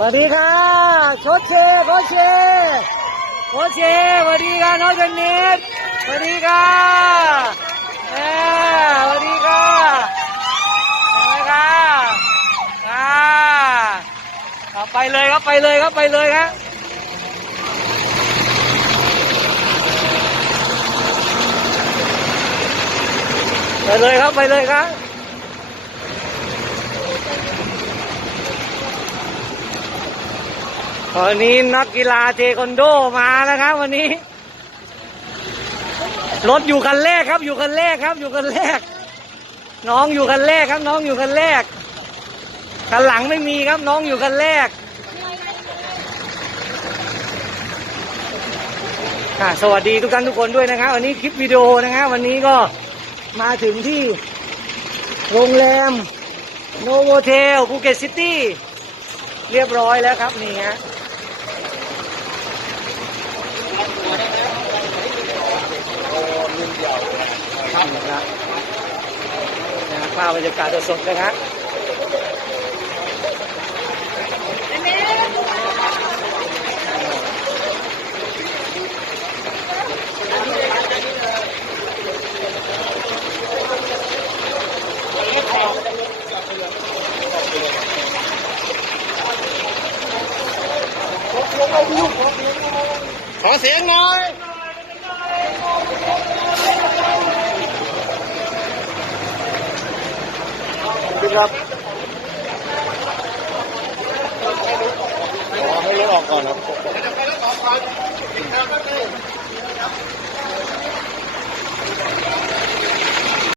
วัสดีค่ะโคชเชโคชเชโคชเชสวัสดีค่ะน้องเจนนิสสวัสดีค่ะเออสวัสดีค่ะเห็นไหมคะอ่าเอาไปเลยครับไปเลยครับไปเลยครับไปเลยครับไปเลยครับ วันนี้นักกีฬาเทควันโดมานะครับ วันนี้ รถอยู่คันแรกครับ อยู่คันแรกครับ อยู่คันแรก น้องอยู่คันแรกครับ น้องอยู่คันแรกคันหลังไม่มีครับ น้องอยู่คันแรกอะสวัสดีทุกท่านทุกคนด้วยนะครับวันนี้คลิปวิดีโอนะครับ วันนี้ก็มาถึงที่โรงแรมโนโวเทลภูเก็ตซิตี้เรียบร้อยแล้วครับนี่ฮะ นะครับนะภาพบรรยากาศสดๆนะครับข อเสียงหน่อยครับขอให้รถออกก่อนครับ